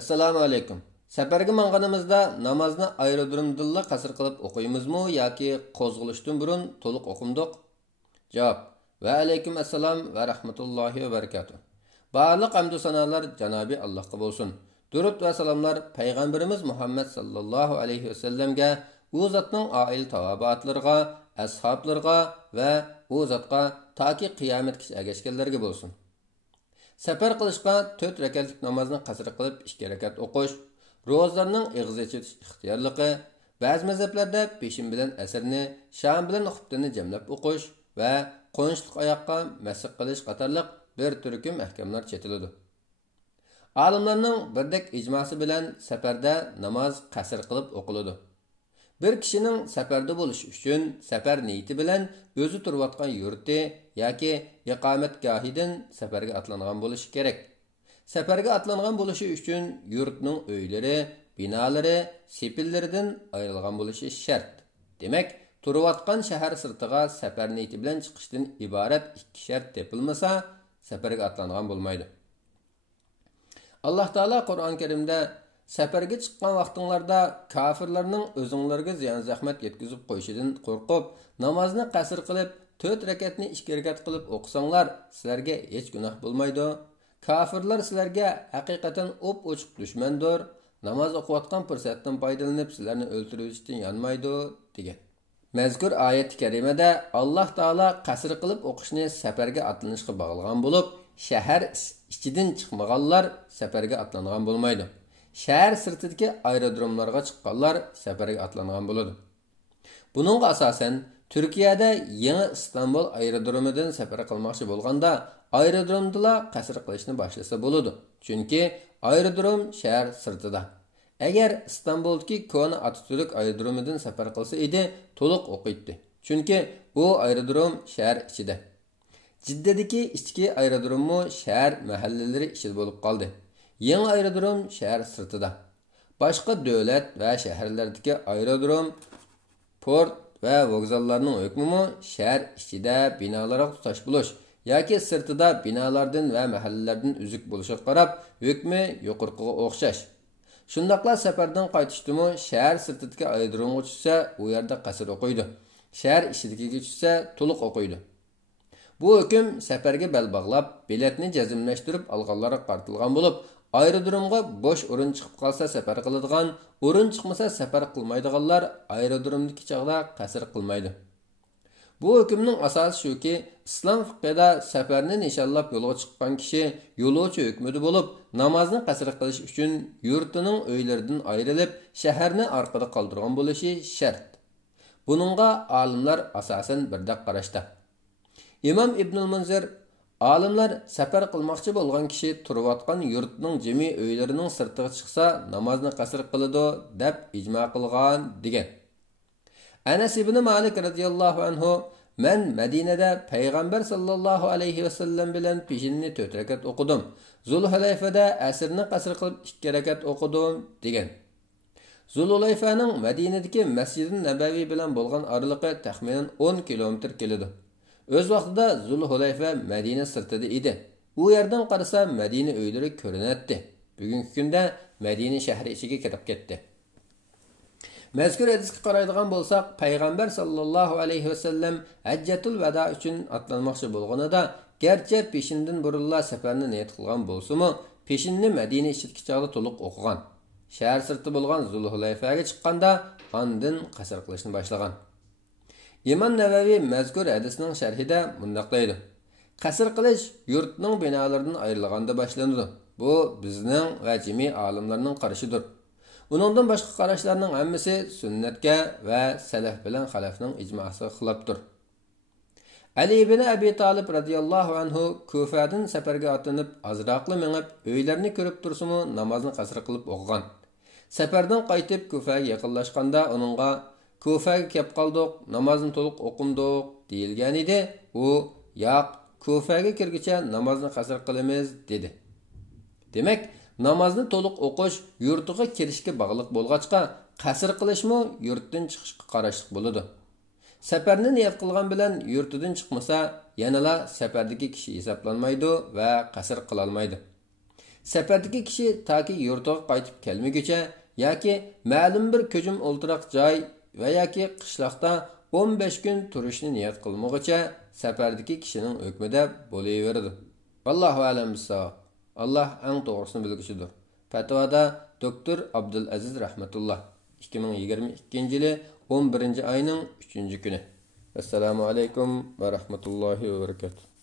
Assalomu alaykum. Safarga manganimizda namozni aerodromda qasr qilib o'qiymizmi yoki qo'zg'alishdan burun to'liq o'qimdiq? Javob: Va alaykum assalom va rahmatullohi va barakatuh. Barliq hamdu sanolar Janobi Allohga bo'lsin. Durud va salomlar payg'ambarimiz Muhammad sallallohu alayhi va sallamga, u zotning oil tavobatlariga, ashablariga va u zotga toki qiyomatgacha ergashganlarga bo'lsin. Safar qilishga 4 rakatlik namozni qasr qilib 2 rakat o'qish, ro'zalarning ig'iz echish ixtiyorligi, ba'zi mazhablarda peshin bilan asrni, sham bilan xutbani jamlab o'qish va qo'nishliq oyoqqa masx qilish qatorliq bir turkum ahkamlar chetiladi. Olimlarning birdek ijmosi bilan safarda namoz qasr qilib o'qiladi. Bir kishining safarda bo'lishi uchun safar niyati bilan o'zi turayotgan yurti yoki iqomatgohidan safarga atlangan bo'lishi kerak. Safarga atlangan bo'lishi uchun yurtning uylari, binolari, sepillaridan ayrilgan bo'lishi shart. Demak, turayotgan shahar sirtiga safar niyati bilan chiqishdan iborat 2 shart tepilmasa, safarga atlangan bo'lmaydi. Alloh taolo Qur'on Karimda safarga chiqqan vaqtinglarda kafirlarning o'zinglarga ziyon zahmat yetkazib qo'yishidan qo'rqib, namozni qasr qilib 4 rakatni 2 rakat qilib o'qisanglar, sizlarga hech gunoh bo'lmaydi. Kafirlar sizlarga haqiqatan o'p-o'chiq dushmandir. Namoz o'qiyotgan fursatdan foydalanib sizlarni o'ldirishdan yonmaydi degan. Mazkur oyat-i karimada Alloh taolo qasr qilib o'qishni safarga atlanishga bog'lagan bo'lib, shahar ichidan chiqmaganlar safarga atlangan bo'lmaydi. Shahar sirtidagi aerodromlarga chiqqanlar safarga atlangan bo'ladi. Buningga asosan Turkiyada yangi Istanbul aerodromidan safar qilmoqchi bo'lganda aerodromda qasr qilishni boshlasa bo'ladi. Chunki aerodrom shahar sirtida. Agar Istanbuldagi Kona Atatürk aerodromidan safar qilsa edi, to'liq o'qiydi. Chunki u aerodrom shahar ichida. Jiddadagi ichki aerodrommi shahar mahallalari ichida bo'lib qoldi. Yangi aerodrom shahar sirtida. Boshqa davlat va shaharlardagi aerodrom, port va vokzallarning hukmi shahar ichida binolarga tutash bo'lish yoki sirtida binolardan va mahallalardan uzuk bo'lishiga qarab hukmi yuqorqiga o'xshash. Shundaqla safardan qaytishdimi shahar sirtidagi aerodromga tushsa, u yerda qasr o'qiydi. Shahar ichidagiga tushsa, to'liq o'qiydi. Bu hukm safarga bel bog'lab, biletni jazmlashtirib olganlarga qartilgan bo'lib, aerodromga bo'sh o'rin chiqib qolsa safar qiladigan, o'rin chiqmasa safar qilmaydiganlar aerodromdagi chog'da qasr qilmaydi. Bu hukmning asosi shuki, islom fiqhida safarni nishonlab yo'lga chiqqan kishi yo'lovchi hukmida bo'lib, namozni qasr qilish uchun yurtining uylaridan ayrilib, shaharni orqada qoldirgan bo'lishi shart. Buningga olimlar asosan birdek qarashda. İmam İbnül Munzir, olimlar safar qilmoqchi bo'lgan kishi turayotgan yurtning jami uylarining sirtiga chiqsa, namozni qasr qiladi deb ijmo qilgan degan. Anas ibn Malik radhiyallohu anhu, men Madinada payg'ambar sallallohu alayhi va sallam bilan peshinni 4 rakat o'qidim. Zulhulayfada asrni qasr qilib 2 rakat o'qidim degan. Zulhulayfaning Madinadagi Masjid-i Nabaviy bilan bo'lgan oraliqi taxminan 10 kilometr keladi. O'z vaqtida Zulhulayfa Madina sirtida edi. U yerdan qarasa Madina uylari ko'rinadi. Bugungi kunda Madina shahri ichiga kirib ketdi. Mazkur hadisga qaraydigan bo'lsak, payg'ambar sallallohu alayhi va sallam hajjatul vado uchun atlanmoqchi bo'lganida, garchi peshindan burunla safarni niyat qilgan bo'lsa-mu, peshinni Madina ichidagi chog'da to'liq o'qigan. Shahar sirti bo'lgan Zulhulayfaga chiqqanda ondan qasr qilishni boshlagan. İmam Navaviy mazkur hadisning sharhida mundaq deydi: Qasr qilish yurtning binolaridan ayrilganda boshlanadi. Bu bizning va jami olimlarning qarashidir. Uningdan boshqa qarashlarning hammasi sunnatga va salaf bilan xalafning ijmosiga xilofdir. Ali ibn Abi Talib radhiyallohu anhu Kufadan safarga otlanib, azroqli minib, uylarni ko'rib tursa-mu, namozni qasr qilib o'qigan. Safardan qaytib Kufaga yaqinlashganda uningga Kufaga kelib qoldik, namozni to'liq o'qimdik deyilgan edi. U, "Yo'q, Kufaga kirguncha namozni qasr qilamiz" dedi. Demak, namozni to'liq o'qish yurtiga kirishga bog'liq bo'lg'achqa, qasr qilishmi yurtdan chiqishga qarashliq bo'ladi. Safarni niyat qilgan bilan yurtidan chiqmasa, yanala safardagi kishi hisoblanmaydi va qasr qila olmaydi. Safardagi kishi toki yurtiga qaytib kelmaguncha yoki ma'lum bir ko'jim o'ltiroq joy va yoki qishloqda 15 kun turishni niyat qilmoqcha safardagi kishining hukmida bo'laveradi. Vallohu alam bissavob. Alloh eng to'g'risini bilguchidir. Fatvoda doktor Abdul Aziz rahmatulloh 2022-yili 11-oyning 3-kuni. Assalomu alaykum va rahmatullohi va barakatuh.